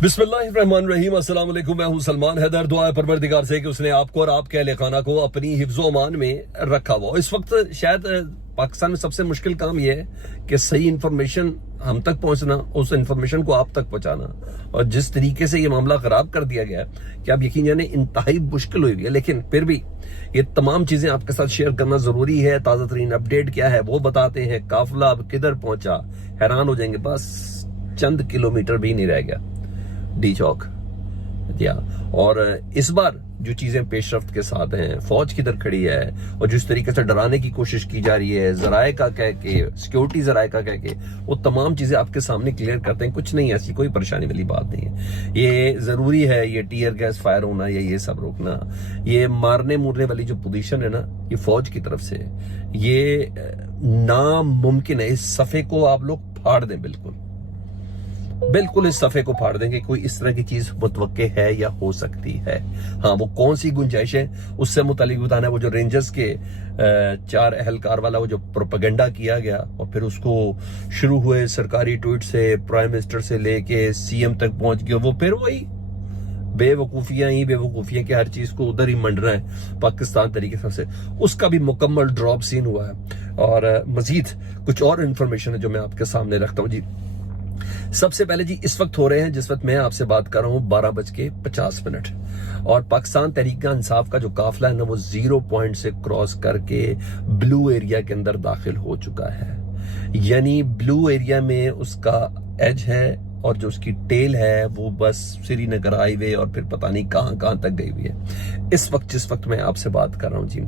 बिस्मिल्लाहिर्रहमानिर्रहीम, अस्सलाम वालेकुम। मैं हूं सलमान हैदर। दुआ है परवरदिगार से कि उसने आपको और आपके अहले खाना को अपनी हिफ्ज़ो अमान में रखा हुआ। इस वक्त शायद पाकिस्तान में सबसे मुश्किल काम यह है कि सही इंफॉर्मेशन हम तक पहुंचना, उस इंफॉर्मेशन को आप तक पहुंचाना। और जिस तरीके से ये मामला खराब कर दिया गया है कि आप यकीन जाने इंतहाई मुश्किल हुई है, लेकिन फिर भी ये तमाम चीजें आपके साथ शेयर करना जरूरी है। ताजा तरीन अपडेट क्या है वो बताते हैं। काफिला अब किधर पहुंचा, हैरान हो जाएंगे। बस चंद किलोमीटर भी नहीं रह गया डी चौक। और इस बार जो चीजें पेशरफ्त के साथ हैं, फौज किधर खड़ी है और जिस तरीके से डराने की कोशिश की जा रही है जराए का कह के, सिक्योरिटी जराए का कह के, वो तमाम चीजें आपके सामने क्लियर करते हैं। कुछ नहीं, ऐसी कोई परेशानी वाली बात नहीं है। ये जरूरी है ये टीयर गैस फायर होना या ये सब रोकना, ये मारने मुरने वाली जो पोजीशन है ना, ये फौज की तरफ से ये नामुमकिन है। इस सफे को आप लोग फाड़ दें, बिल्कुल इस सफे को फाड़ देंगे। कोई इस तरह की चीज मुतवक्के है या हो सकती है। हाँ, वो कौन सी गुंजाइश है उससे मुतालिक बताना है। वो जो रेंजर्स के 4 एहलकार वाला वो जो प्रोपेगेंडा किया गया और फिर उसको शुरू हुए सरकारी ट्वीट से, प्राइम मिनिस्टर से लेके सीएम तक पहुंच गया, वो फिर वही बेवकूफियां कि हर चीज को उधर ही मंडना है पाकिस्तान तरीके से। उसका भी मुकम्मल ड्रॉप सीन हुआ है। और मजीद कुछ और इंफॉर्मेशन है जो मैं आपके सामने रखता हूं जी। सबसे पहले जी, इस वक्त हो रहे हैं, जिस वक्त मैं आपसे बात कर रहा हूं, 12:50 और पाकिस्तान तहरीक इंसाफ का जो काफिला है ना, वो 0 पॉइंट से क्रॉस करके ब्लू एरिया के अंदर दाखिल हो चुका है। यानी ब्लू एरिया में उसका एज है और जो उसकी टेल है वो बस श्रीनगर हाईवे और फिर पता नहीं कहां तक गई हुई है इस वक्त, जिस वक्त मैं आपसे बात कर रहा हूं जी।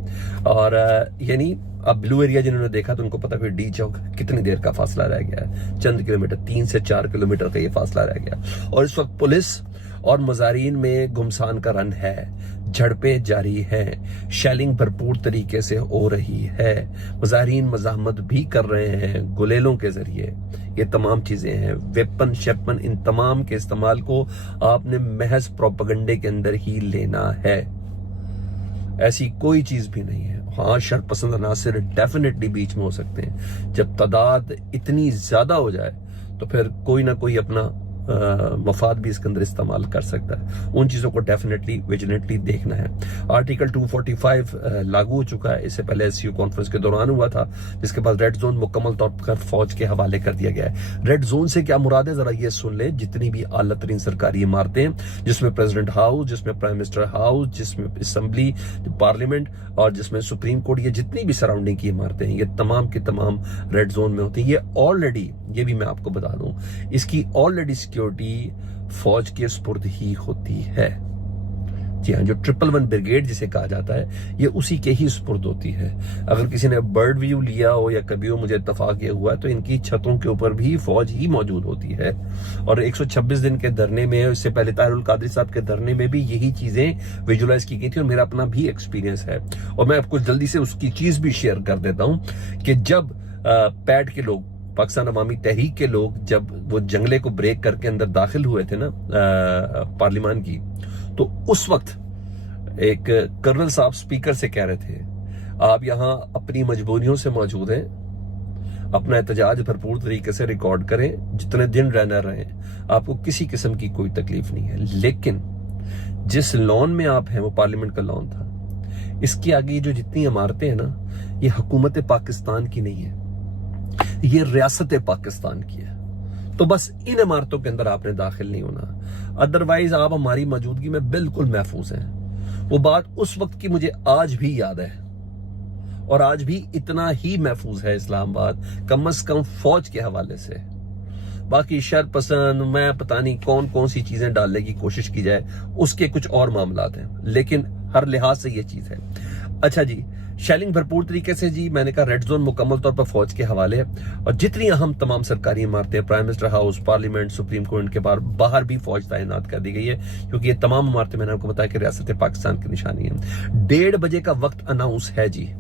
और यानी अब ब्लू एरिया जिन्होंने देखा तो उनको पता फिर डी चौक कितनी देर का फासला रह गया है। चंद किलोमीटर, 3 से 4 किलोमीटर का ये फासला रह गया। और इस वक्त पुलिस और मुजाहिरीन में गुमसान का रन है, झड़पें जारी हैं, शेलिंग भरपूर तरीके से हो रही है, मुजाहिरीन मज़ाहमत भी कर रहे हैं गुलेलों के जरिए। ये तमाम चीजें हैं, वेपन शेपन, इन तमाम के इस्तेमाल को आपने महज प्रोपेगेंडे के अंदर ही लेना है। ऐसी कोई चीज भी नहीं है। हाँ, शरपसंद अनासिर डेफिनेटली बीच में हो सकते हैं। जब तादाद इतनी ज्यादा हो जाए तो फिर कोई ना कोई अपना मफाद भी इसके अंदर इस्तेमाल कर सकता है। उन चीजों को डेफिनेटली विजिलेंटली देखना है। आर्टिकल 245 लागू हो चुका है। इससे पहले एससीओ कॉन्फ्रेंस के दौरान हुआ था, जिसके बाद रेड जोन मुकम्मल तौर पर फौज के हवाले कर दिया गया है। रेड जोन से क्या मुराद है जरा ये सुन ले। जितनी भी आला तरीन सरकारी इमारतें, जिसमें प्रेसिडेंट हाउस, जिसमें प्राइम मिनिस्टर हाउस, जिसमें असेंबली, पार्लियामेंट और जिसमें सुप्रीम कोर्ट, ये जितनी भी सराउंडिंग की इमारतें हैं, ये तमाम की तमाम रेड जोन में होती है। ये ऑलरेडी, ये भी मैं आपको बता दूं, इसकी ऑलरेडी सिक्योरिटी फौज के सुपुर्द ही होती है। जी हाँ, जो 111 ब्रिगेड जिसे कहा जाता है, ये उसी के ही सुपुर्द होती है। अगर किसी ने बर्ड व्यू लिया हो या कभी हो, मुझे इत्तफाक ये हुआ, तो इनकी छतों के ऊपर भी फौज ही मौजूद होती है। और 126 दिन के धरने में, इससे पहले ताहिरुल कादरी साहब के धरने में भी यही चीजें विजुलाइज की गई थी और मेरा अपना भी एक्सपीरियंस है। और मैं आपको जल्दी से उसकी चीज भी शेयर कर देता हूं कि जब पैड के लोग, पाकिस्तान अवामी तहरीक के लोग, जब वो जंगले को ब्रेक करके अंदर दाखिल हुए थे ना पार्लियामान की, तो उस वक्त एक कर्नल साहब स्पीकर से कह रहे थे, आप यहां अपनी मजबूरियों से मौजूद हैं, अपना एहतजाज भरपूर तरीके से रिकॉर्ड करें, जितने दिन रहना रहे, आपको किसी किस्म की कोई तकलीफ नहीं है। लेकिन जिस लॉन में आप हैं वो पार्लियामेंट का लॉन था। इसके आगे जो जितनी इमारतें हैं ना, ये हुकूमत पाकिस्तान की नहीं है, ये रियासत पाकिस्तान की है। तो बस इन इमारतों के अंदर आपने दाखिल नहीं होना, अदरवाइज आप हमारी मौजूदगी में बिल्कुल महफूज हैं। वो बात उस वक्त की मुझे आज भी याद है और आज भी इतना ही महफूज है इस्लामाबाद, कम से कम फौज के हवाले से। बाकी शर पसंद, मैं पता नहीं कौन कौन सी चीजें डालने की कोशिश की जाए, उसके कुछ और मामलात हैं, लेकिन हर लिहाज से ये चीज है। अच्छा जी, शेलिंग भरपूर तरीके से जी, मैंने कहा रेड जोन मुकम्मल तौर पर फौज के हवाले है। और जितनी अहम तमाम सरकारी इमारतें, prime minister house, parliament, supreme court के बाहर भी फौज तैनात कर दी गई है, क्योंकि ये तमाम इमारतें मैंने आपको बताया कि रियासत पाकिस्तान की निशानी है। 1:30 बजे का वक्त अनाउंस है जी,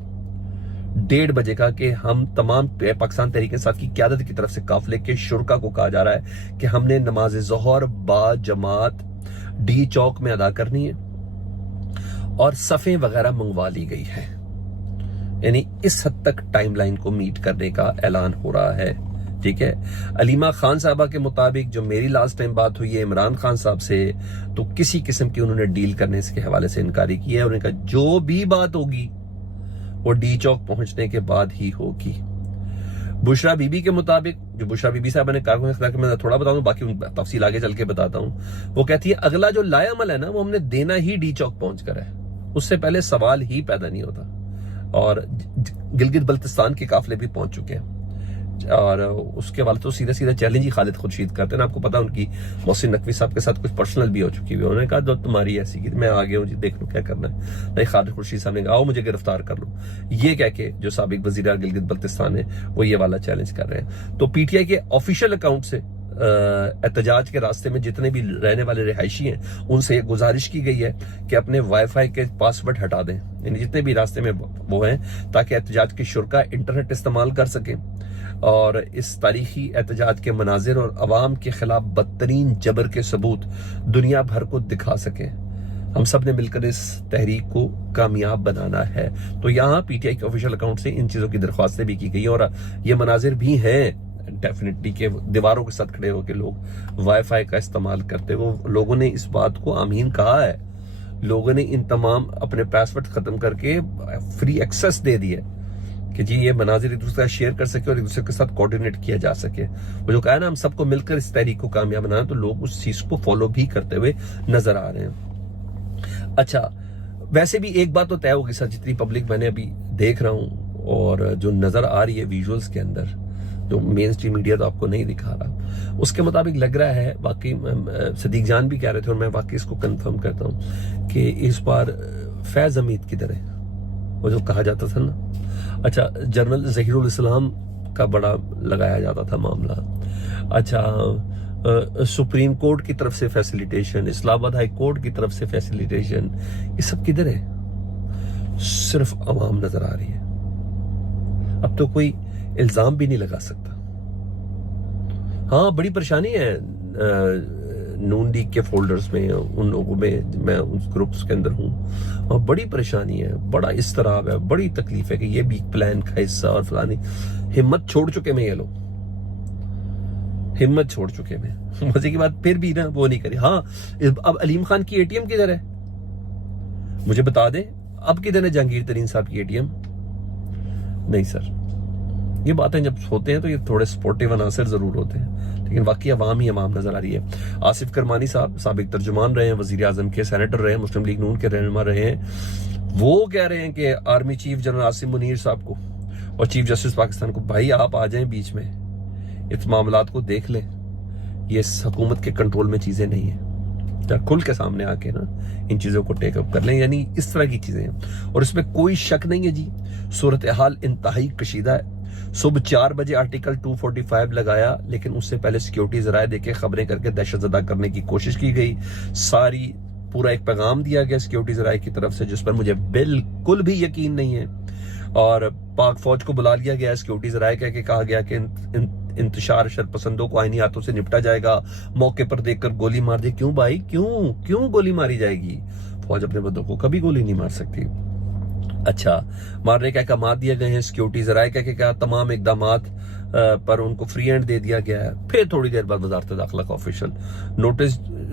1:30 बजे का, कि हम तमाम पाकिस्तान तहरीक इंसाफ की क़यादत की तरफ से काफिले के शुरका को कहा जा रहा है कि हमने नमाज ज़ोहर बा जमात डी चौक में अदा करनी है और सफ़ें वगैरह मंगवा ली गई है। यानी इस हद तक टाइमलाइन को मीट करने का ऐलान हो रहा है ठीक है। अलीमा खान साहबा के मुताबिक जो मेरी लास्ट टाइम बात हुई है इमरान खान साहब से, तो किसी किस्म की उन्होंने डील करने के हवाले से इनकारी की है। उन्होंने कहा जो भी बात होगी वो डी चौक पहुंचने के बाद ही होगी। बुशरा बीबी के मुताबिक, जो बुशरा बीबी साहब ने कारकुन मैं थोड़ा बताऊं, बाकी तफसील आगे चल के बताता हूं। वो कहती है अगला जो लायामल है ना वो हमने देना ही डी चौक पहुंच कर है, उससे पहले सवाल ही पैदा नहीं होता। और गिलगित बल्तिस्तान के काफिले भी पहुंच चुके हैं और उसके बाद तो सीधा सीधा चैलेंज ही खालिद खुर्शीद करते हैं। आपको पता है उनकी मोहसिन नकवी साहब के साथ कुछ पर्सनल भी हो चुकी है। उन्होंने कहा जो तुम्हारी ऐसी की मैं आ गया हूँ जी, देख लो क्या करना है। नहीं, खालिद खुर्शीद साहब ने कहा आओ मुझे गिरफ्तार कर लो, ये कह के जो साबिक वजीर गिलगित बल्तिस्तान है वो ये वाला चैलेंज कर रहे हैं। तो पीटीआई के ऑफिशियल अकाउंट से एहतजाज के रास्ते में जितने भी रहने वाले रिहायशी हैं उनसे गुजारिश की गई है कि अपने वाईफाई के पासवर्ड हटा दें, यानी जितने भी रास्ते में वो हैं, ताकि एहतजाज की शुरा इंटरनेट इस्तेमाल कर सकें और इस तारीखी एहतजाज के मनाजिर और अवाम के खिलाफ बदतरीन जबर के सबूत दुनिया भर को दिखा सकें। हम सब ने मिलकर इस तहरीक को कामयाब बनाना है। तो यहाँ पीटीआई के ऑफिशियल अकाउंट से इन चीजों की दरख्वास्तें भी की गई और ये मनाजिर भी हैं डेफिनेटली के दीवारों के साथ खड़े होकर लोग वाईफाई का इस्तेमाल करते हुए, लोगों ने इस बात को आमीन कहा है। लोगों ने इन तमाम अपने पासवर्ड खत्म करके फ्री एक्सेस दे दिए कि जी ये मनाजिर एक दूसरे का शेयर कर सके और एक दूसरे के साथ कोऑर्डिनेट किया जा सके। वो जो कहा ना हम सबको मिलकर इस तहरीक को कामयाब बनाना, तो लोग उस चीज को फॉलो भी करते हुए नजर आ रहे हैं। अच्छा, वैसे भी एक बात तो तय होगी सर, जितनी पब्लिक मैंने अभी देख रहा हूं और जो नजर आ रही है विजुअल्स के अंदर, जो मेन स्ट्रीम मीडिया तो आपको नहीं दिखा रहा, उसके मुताबिक लग रहा है, वाकई सदीक जान भी कह रहे थे और मैं वाकई इसको कंफर्म करता हूं कि इस बार फैज हमीद की तरह वो जो कहा जाता था ना, अच्छा जनरल जहीरुल इस्लाम का बड़ा लगाया जाता था मामला। अच्छा, सुप्रीम कोर्ट की तरफ से फैसिलिटेशन, इस्लामाबाद हाई कोर्ट की तरफ से फैसिलिटेशन, ये सब किधर है? सिर्फ अवाम नजर आ रही है। अब तो कोई इल्जाम भी नहीं लगा सकता। हाँ, बड़ी परेशानी है नून लीग के फोल्डर्स में, उन लोगों में, मैं उस ग्रुप्स के अंदर हूँ, और बड़ी परेशानी है, बड़ा इस्तराब है, बड़ी तकलीफ है कि ये भी प्लान का हिस्सा और फलानी। हिम्मत छोड़ चुके मैं, ये लोग हिम्मत छोड़ चुके मैं। मजे की बात फिर भी ना वो नहीं करी। हाँ, अब अलीम खान की एटीएम किधर है मुझे बता दे। अब किधर है जहांगीर तरीन साहब की एटीएम? नहीं सर, ये बातें जब होते हैं तो ये थोड़े स्पोर्टिव अनासर जरूर होते हैं, लेकिन वाकई अवाम ही अवाम नजर आ रही है। आसिफ करमानी साहब साबिक तर्जुमान रहे हैं, वजीर आजम के, सेनेटर रहे हैं, मुस्लिम लीग नून के रहनुमा रहे हैं। वो कह रहे हैं कि army chief general Asim Munir साहब को और चीफ जस्टिस पाकिस्तान को, भाई आप आ जाएं बीच में, इस मामलात को देख लें, ये हुकूमत के कंट्रोल में चीजें नहीं है, खुल के सामने आके ना इन चीजों को टेकअप कर लें। यानी इस तरह की चीजें हैं और इसमें कोई शक नहीं है जी, सूरत हाल इंतहाई कशीदा है। सुबह 4 बजे आर्टिकल 245 लगाया, लेकिन उससे पहले सिक्योरिटी जराये देके खबरें करके दहशतजदा करने की कोशिश की गई। सारी पूरा एक पैगाम दिया गया सिक्योरिटी जराये की तरफ से, जिस पर मुझे बिल्कुल भी यकीन नहीं है। और पाक फौज को बुला लिया गया, सिक्योरिटी जराये कह के कहा गया कि इंतशार शरपसंदों को आईनी हाथों से निपटा जाएगा, मौके पर देखकर गोली मार दी। क्यों भाई, क्यों गोली मारी जाएगी? फौज अपने बंदों को कभी गोली नहीं मार सकती। अच्छा, मारने के अहकाम दिए गए हैं, सिक्योरिटी जराये कह के तमाम इकदाम पर उनको फ्री हैंड दे दिया गया है। फिर थोड़ी देर बाद वजारत दाखिला का ऑफिशियल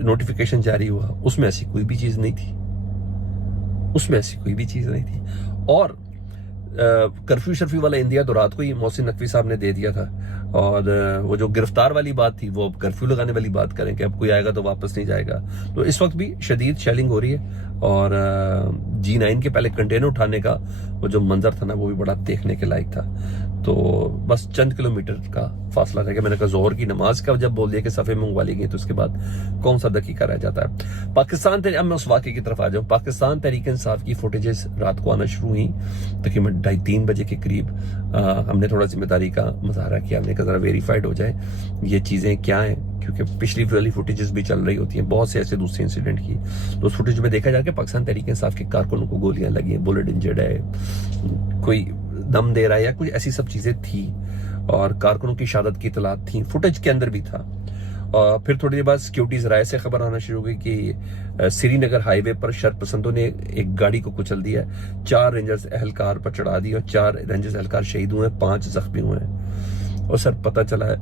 नोटिफिकेशन जारी हुआ, उसमें ऐसी कोई भी चीज नहीं थी, उसमें ऐसी कोई भी चीज नहीं थी। और कर्फ्यू शर्फ्यू वाला इंडिया तो रात को ही मोहसिन नकवी साहब ने दे दिया था। और वो जो गिरफ्तार वाली बात थी, वो अब कर्फ्यू लगाने वाली बात करें कि अब कोई आएगा तो वापस नहीं जाएगा। तो इस वक्त भी शदीद शेलिंग हो रही है और G9 के पहले कंटेनर उठाने का वो जो मंजर था ना, वो भी बड़ा देखने के लायक था। तो बस चंद किलोमीटर का फासला रह गया। मैंने कहा जोहर की नमाज का जब बोल दिया कि सफ़े मंगवा ली गई, तो उसके बाद कौन सा दकीका रह जाता है। पाकिस्तान, अब मैं उस वाक़े की तरफ आ जाऊँ। पाकिस्तान तहरीक इंसाफ की फुटेजेस रात को आना शुरू हुई, तकरीबन 2:30 बजे के करीब। हमने थोड़ा जिम्मेदारी का मुजाहरा किया, हमने कहा जरा वेरीफाइड हो जाए ये चीज़ें क्या हैं, क्योंकि पिछली वाली फुटेजेस भी चल रही होती हैं, बहुत से ऐसे दूसरे इंसिडेंट की। तो उस फुटेज में देखा जाके पाकिस्तान तहरीक इंसाफ के कारकुनों को गोलियां लगी हैं, बुलेट इंजर्ड है, कोई दम दे रहा है या कुछ ऐसी सब चीजें थी, और कारकुनों की शहादत की इतलात थी, फुटेज के अंदर भी था। और फिर थोड़ी देर बाद सिक्योरिटी जराये से खबर आना शुरू हुई कि श्रीनगर हाईवे पर शरपसंदों ने एक गाड़ी को कुचल दिया, 4 रेंजर्स एहलकार पर चढ़ा दी और 4 रेंजर्स एहलकार शहीद हुए, 5 जख्मी हुए हैं। और सर पता चला है,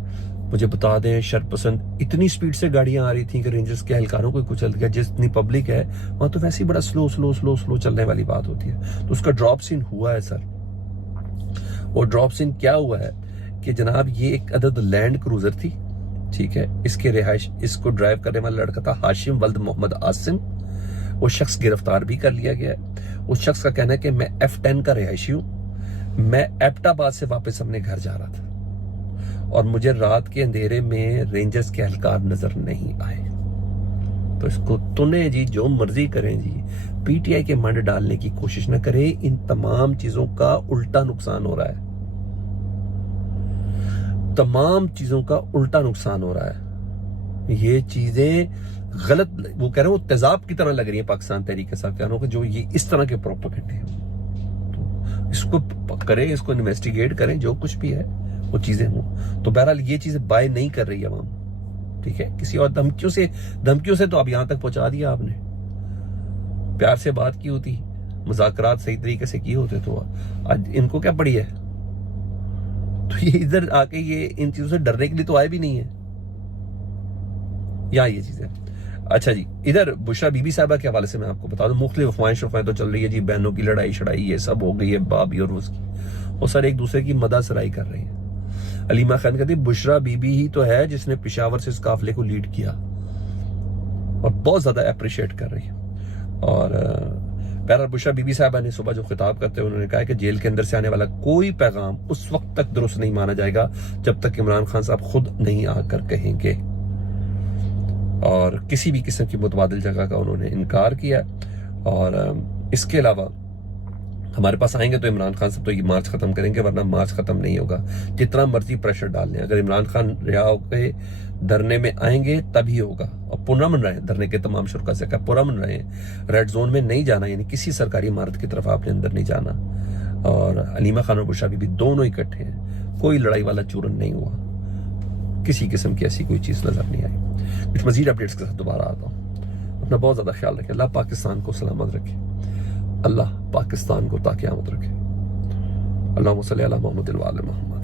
मुझे बता दें शरपसंद इतनी स्पीड से गाड़ियां आ रही थी कि रेंजर्स के एहलकारों को कुचल गया। जितनी पब्लिक है वहां तो वैसे ही बड़ा स्लो स्लो स्लो स्लो चलने वाली बात होती है। तो उसका ड्रॉप सीन हुआ है सर। वो ड्रॉप सीन क्या हुआ है कि जनाब ये एक अदद लैंड क्रूजर थी, ठीक है। इसके रिहाइश, इसको ड्राइव करने वाला लड़का था हाशिम वल्द मोहम्मद आसिम। वो शख्स गिरफ्तार भी कर लिया गया है। उस शख्स का कहना है कि मैं F10 का रिहायशी हूं, मैं एबटाबाद से वापस अपने घर जा रहा था और मुझे रात के अंधेरे में रेंजर्स के एहलकार नजर नहीं आए। तो इसको तूने जी जो मर्जी करें जी, पीटीआई के मंड डालने की कोशिश न करें। इन तमाम चीजों का उल्टा नुकसान हो रहा है, तमाम चीजों का उल्टा नुकसान हो रहा है। ये चीजें गलत, वो कह रहे हैं वो तेजाब की तरह लग रही है पाकिस्तान तहरीक इंसाफ के जो ये इस तरह के प्रोपेगेंडे हैं। तो इसको करें, इसको इन्वेस्टिगेट करें, जो कुछ भी है वो चीजें हों। तो बहरहाल ये चीजें बाय नहीं कर रही है अवाम, ठीक है। किसी और धमकियों से तो अब यहां तक पहुंचा दिया आपने। प्यार से बात की होती, मुज़ाकरात सही तरीके से किए होते तो आज इनको क्या पड़ी है। तो ये इधर आके ये इन चीजों से डरने के लिए तो आए भी नहीं है यहाँ ये चीजें। अच्छा जी, इधर बुशरा बीबी साहबा के हवाले से मैं आपको बता दूं, मुख्तलिफ अफवाहें तो चल रही है जी, बहनों की लड़ाई शड़ाई ये सब हो गई है, बाबी और उसकी, वो सर एक दूसरे की मदद सराई कर रही है। अलीमा खान कहती है बुशरा बीबी ही तो है जिसने पेशावर से इस काफिले को लीड किया और बहुत ज्यादा अप्रिशिएट कर रही है। और बहरहाल बुशरा बीबी साहबा ने सुबह जो खिताब करते हुए उन्होंने कहा कि जेल के अंदर से आने वाला कोई पैगाम उस वक्त तक दुरुस्त नहीं माना जाएगा जब तक इमरान खान साहब खुद नहीं आकर कहेंगे। और किसी भी किस्म की मुतबादिल जगह का उन्होंने इनकार किया। और इसके अलावा हमारे पास आएंगे तो इमरान खान साहब तो ये मार्च खत्म करेंगे, वरना मार्च खत्म नहीं होगा। जितना मर्जी प्रेशर डाल लें, अगर इमरान खान रिहा होकर धरने में आएंगे तभी होगा। और पुरअमन रहे, धरने के तमाम शुरा से कहा पुरअमन रहे, रेड जोन में नहीं जाना, यानी किसी सरकारी इमारत की तरफ आपने अंदर नहीं जाना। और अलीमा खान और बुशरा बीबी दोनों इकट्ठे हैं, कोई लड़ाई वाला चूरन नहीं हुआ, किसी किस्म की ऐसी कोई चीज नजर नहीं आई। कुछ मजीद अपडेट्स के साथ दोबारा आता हूँ। अपना बहुत ज्यादा ख्याल रखें। अल्लाह पाकिस्तान को सलामत रखे, अल्लाह पाकिस्तान को ताक़यामत रखे। अल्लाहुम्मा सल्ली अला मुहम्मद व आले मुहम्मद।